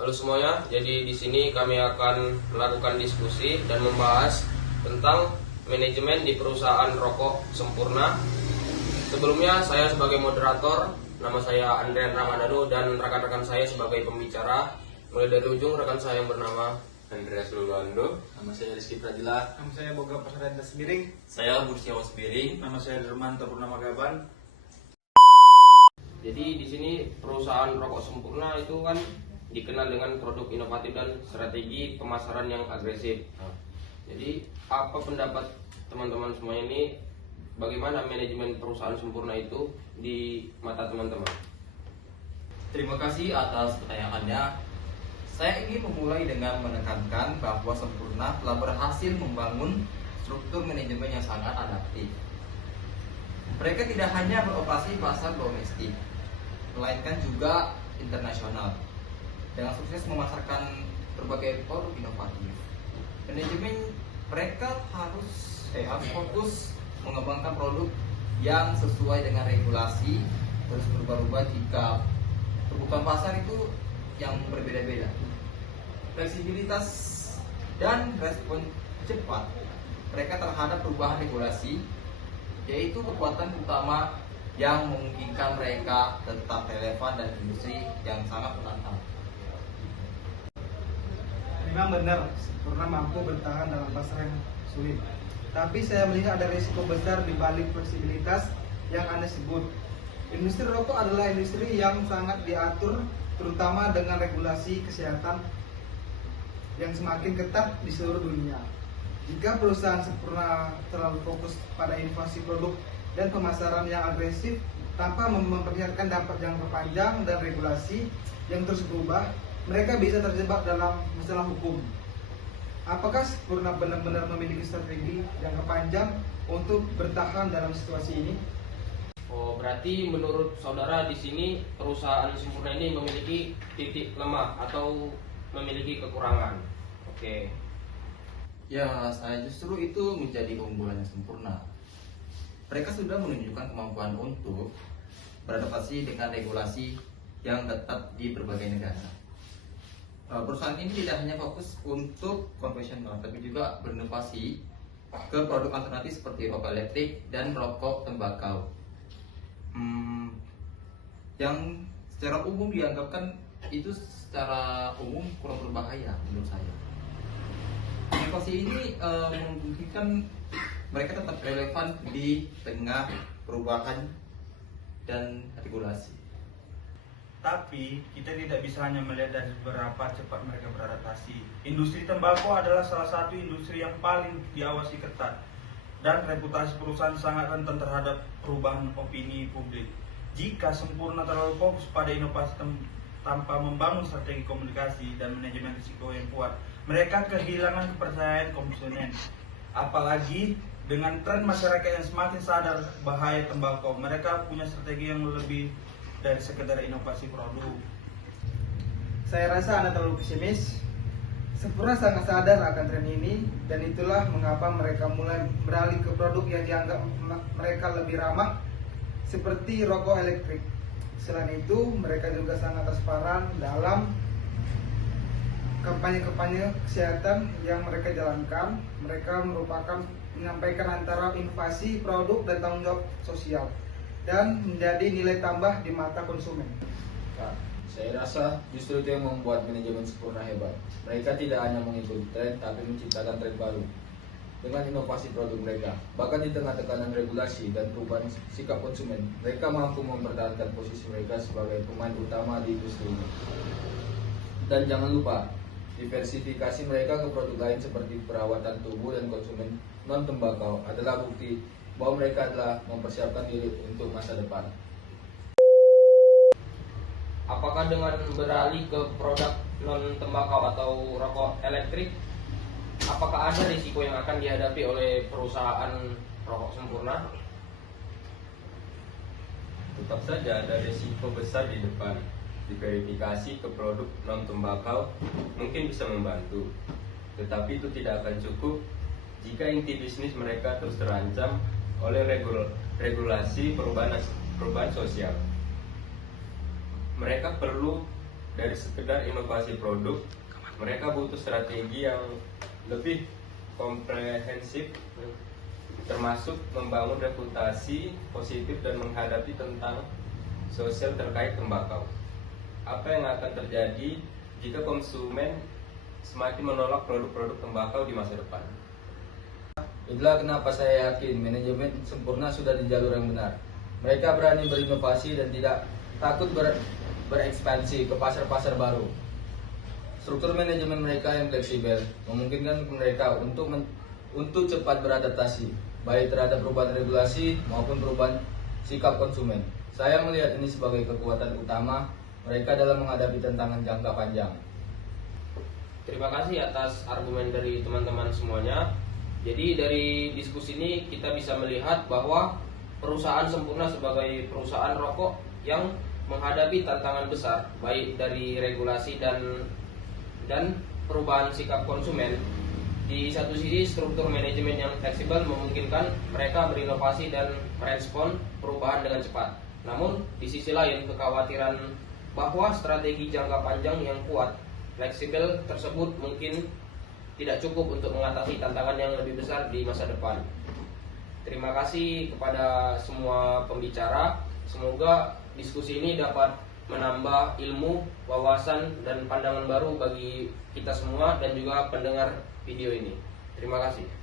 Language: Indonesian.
Halo semuanya, jadi di sini kami akan melakukan diskusi dan membahas tentang manajemen di perusahaan rokok Sempurna. Sebelumnya saya sebagai moderator, nama saya Andrian Ramadhanu dan rekan-rekan saya sebagai pembicara. Mulai dari ujung, rekan saya yang bernama Andreas Lulando. Nama saya Rizky Pradila. Nama saya Boga Pasarada Sebiring. Saya Bursiawa Sebiring. Nama saya Dermanto Purnama Gaban. Jadi di sini perusahaan rokok Sempurna itu kan dikenal dengan produk inovatif dan strategi pemasaran yang agresif. Jadi apa pendapat teman-teman semua ini, bagaimana manajemen perusahaan Sempurna itu di mata teman-teman? Terima kasih atas pertanyaannya. Saya ingin memulai dengan menekankan bahwa Sempurna telah berhasil membangun struktur manajemen yang sangat adaptif. Mereka tidak hanya beroperasi pasar domestik, melainkan juga internasional, dengan sukses memasarkan berbagai produk inovatif. Manajemen mereka harus fokus mengembangkan produk yang sesuai dengan regulasi, terus berubah-ubah jika kebutuhan pasar itu yang berbeda-beda. Fleksibilitas dan respon cepat mereka terhadap perubahan regulasi, yaitu kekuatan utama yang memungkinkan mereka tetap relevan dan industri yang sangat menantang. Memang benar, Sempurna mampu bertahan dalam pasar yang sulit. Tapi saya melihat ada risiko besar di balik fleksibilitas yang Anda sebut. Industri rokok adalah industri yang sangat diatur, terutama dengan regulasi kesehatan yang semakin ketat di seluruh dunia. Jika perusahaan Sempurna terlalu fokus pada inovasi produk dan pemasaran yang agresif tanpa memperlihatkan dampak jangka panjang dan regulasi yang terus berubah, mereka bisa terjebak dalam masalah hukum. Apakah Sempurna benar-benar memiliki strategi jangka panjang untuk bertahan dalam situasi ini? Oh, berarti menurut saudara di sini perusahaan Sempurna ini memiliki titik lemah atau memiliki kekurangan. Oke. Ya, saya justru itu menjadi keunggulannya Sempurna. Mereka sudah menunjukkan kemampuan untuk beradaptasi dengan regulasi yang ketat di berbagai negara. Perusahaan ini tidak hanya fokus untuk konvensional, tapi juga berinovasi ke produk alternatif seperti rokok elektrik dan rokok tembakau, yang secara umum dianggapkan itu secara umum kurang berbahaya menurut saya. Inovasi ini memungkinkan mereka tetap relevan di tengah perubahan dan regulasi. Tapi kita tidak bisa hanya melihat dari seberapa cepat mereka beradaptasi. Industri tembakau adalah salah satu industri yang paling diawasi ketat, dan reputasi perusahaan sangat rentan terhadap perubahan opini publik. Jika Sempurna terlalu fokus pada inovasi tanpa membangun strategi komunikasi dan manajemen risiko yang kuat, mereka kehilangan kepercayaan konsumen. Apalagi dengan tren masyarakat yang semakin sadar bahaya tembakau, mereka punya strategi yang lebih dari sekedar inovasi produk. Saya rasa Anda terlalu pesimis. Sempurna sangat sadar akan tren ini, dan itulah mengapa mereka mulai beralih ke produk yang dianggap mereka lebih ramah, seperti rokok elektrik. Selain itu, mereka juga sangat transparan dalam kampanye-kampanye kesehatan yang mereka jalankan. Mereka merupakan menyampaikan antara inovasi produk dan tanggung jawab sosial, dan menjadi nilai tambah di mata konsumen. Nah, saya rasa justru itu yang membuat manajemen Sempurna hebat. Mereka tidak hanya mengikuti tren, tapi menciptakan tren baru dengan inovasi produk mereka. Bahkan di tengah tekanan regulasi dan perubahan sikap konsumen, mereka mampu mempertahankan posisi mereka sebagai pemain utama di industri ini. Dan jangan lupa, diversifikasi mereka ke produk lain seperti perawatan tubuh dan konsumen non tembakau adalah bukti bahwa mereka adalah mempersiapkan diri untuk masa depan. Apakah dengan beralih ke produk non tembakau atau rokok elektrik, apakah ada risiko yang akan dihadapi oleh perusahaan rokok Sempurna? Tetap saja ada risiko besar di depan. Diverifikasi ke produk non tembakau mungkin bisa membantu, tetapi itu tidak akan cukup jika inti bisnis mereka terus terancam oleh regulasi perubahan sosial. Mereka perlu dari sekedar inovasi produk, mereka butuh strategi yang lebih komprehensif, termasuk membangun reputasi positif dan menghadapi tentang sosial terkait tembakau. Apa yang akan terjadi jika konsumen semakin menolak produk-produk tembakau di masa depan? Itulah kenapa saya yakin manajemen Sempurna sudah di jalur yang benar. Mereka berani berinovasi dan tidak takut berekspansi ke pasar-pasar baru. Struktur manajemen mereka yang fleksibel memungkinkan mereka untuk cepat beradaptasi, baik terhadap perubahan regulasi maupun perubahan sikap konsumen. Saya melihat ini sebagai kekuatan utama mereka dalam menghadapi tantangan jangka panjang. Terima kasih atas argumen dari teman-teman semuanya. Jadi dari diskusi ini kita bisa melihat bahwa perusahaan Sempurna sebagai perusahaan rokok yang menghadapi tantangan besar baik dari regulasi dan perubahan sikap konsumen. Di satu sisi struktur manajemen yang fleksibel memungkinkan mereka berinovasi dan merespon perubahan dengan cepat. Namun di sisi lain kekhawatiran bahwa strategi jangka panjang yang kuat fleksibel tersebut mungkin tidak cukup untuk mengatasi tantangan yang lebih besar di masa depan. Terima kasih kepada semua pembicara. Semoga diskusi ini dapat menambah ilmu, wawasan, dan pandangan baru bagi kita semua dan juga pendengar video ini. Terima kasih.